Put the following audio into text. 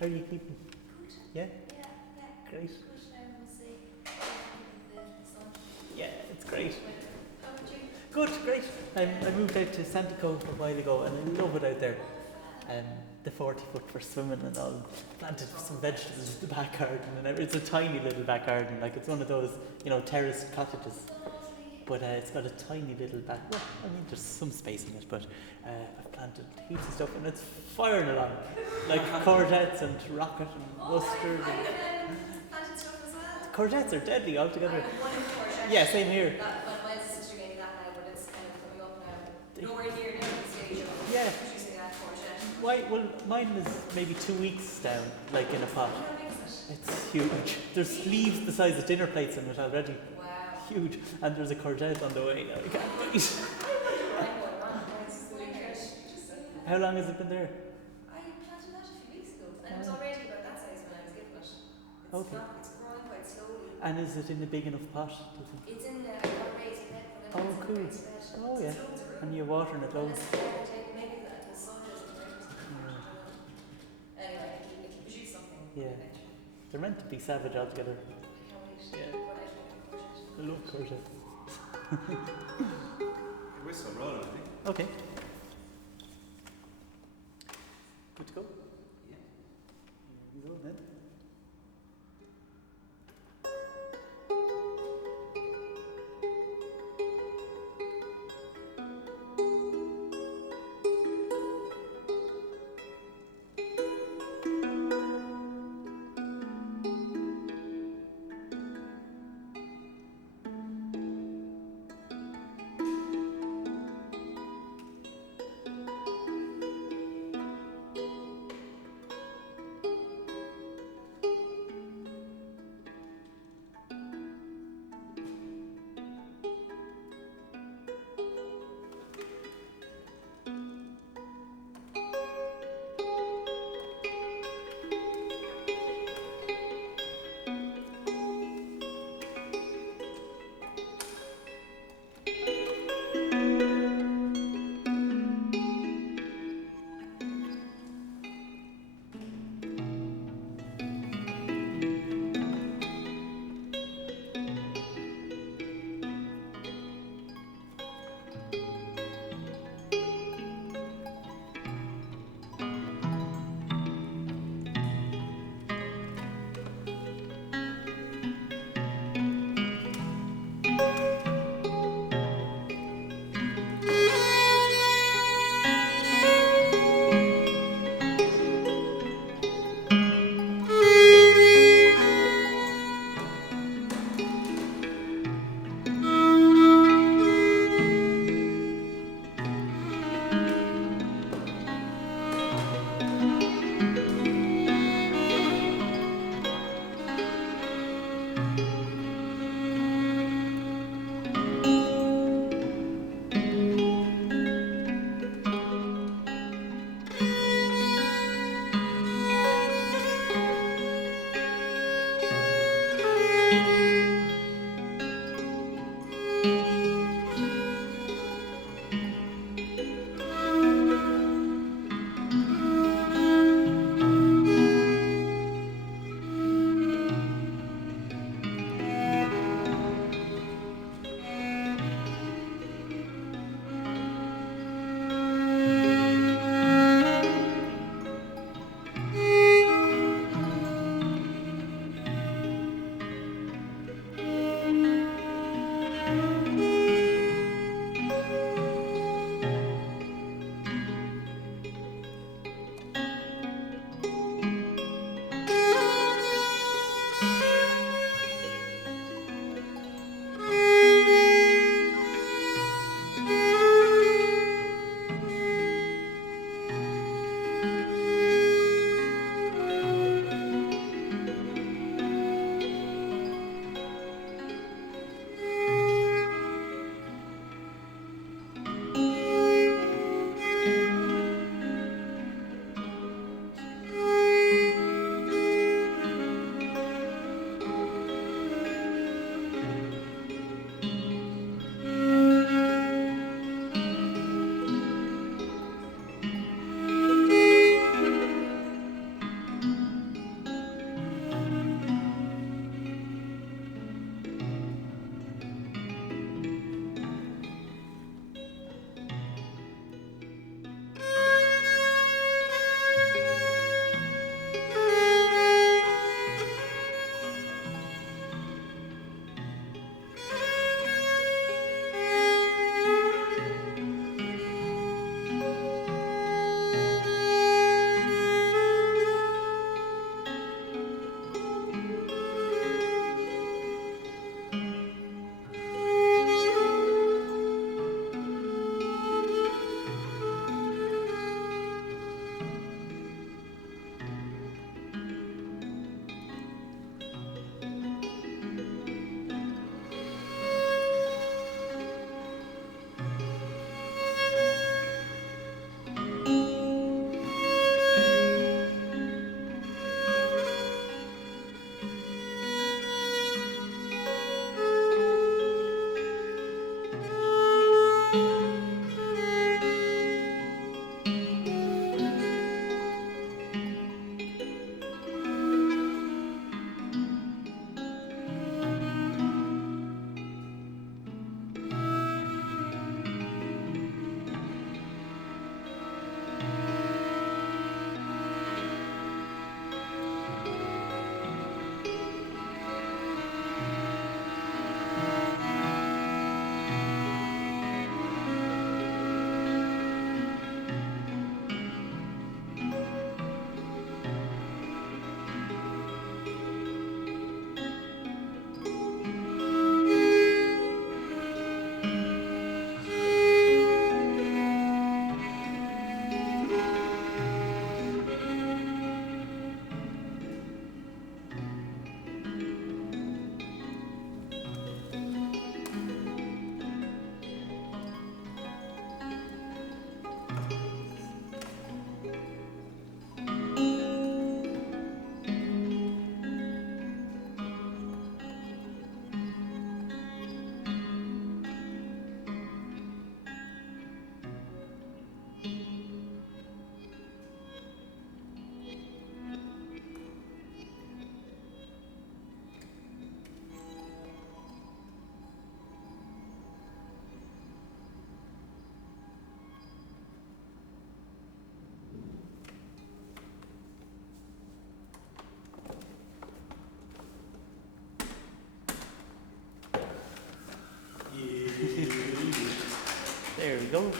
How are you keeping? Good. Yeah? Yeah, yeah. Great. Good now, we'll see. The sun. Yeah, it's great. Weather. How about you? Good, great. I moved out to Santico a while ago and I love it out there. Oh, fab. The 40 foot for swimming and all. Planted some vegetables in the back garden and it's a tiny little back garden. Like it's one of those, terraced cottages. So lovely. But it's got a tiny little back. Well, I mean, there's some space in it, but I've planted heaps of stuff and it's firing along. Like courgettes and rocket and mustard. I And have planted stuff as well. courgettes are deadly I altogether. have one courgette. Yeah, same here. My sister gave me that now, but it's kind of coming up now. Nowhere near the stage of Yeah. producing that courgette. Why? Well, mine is maybe 2 weeks down, like in a pot. How big is it? It's huge. There's leaves the size of dinner plates in it already. Wow. Huge. And there's a courgette on the way. I can't wait. How long has it been there? I planted that a few weeks ago, and it was already about that size when I was given it. Okay. It's growing quite slowly. And is it in a big enough pot? Do you think? It's in a raised bed, but Oh, it's in a cool. raised bed. Oh, yeah. It's loads of room. And you're watering it loads. Maybe the sun doesn't bring it. Anyway, it can produce something Yeah. eventually. They're meant to be savage altogether. I can't wait. Yeah. What I think of courgette. I love courgettes. We're still rolling, I think. Okay. Good to go? Yeah. Here we go then. There we go.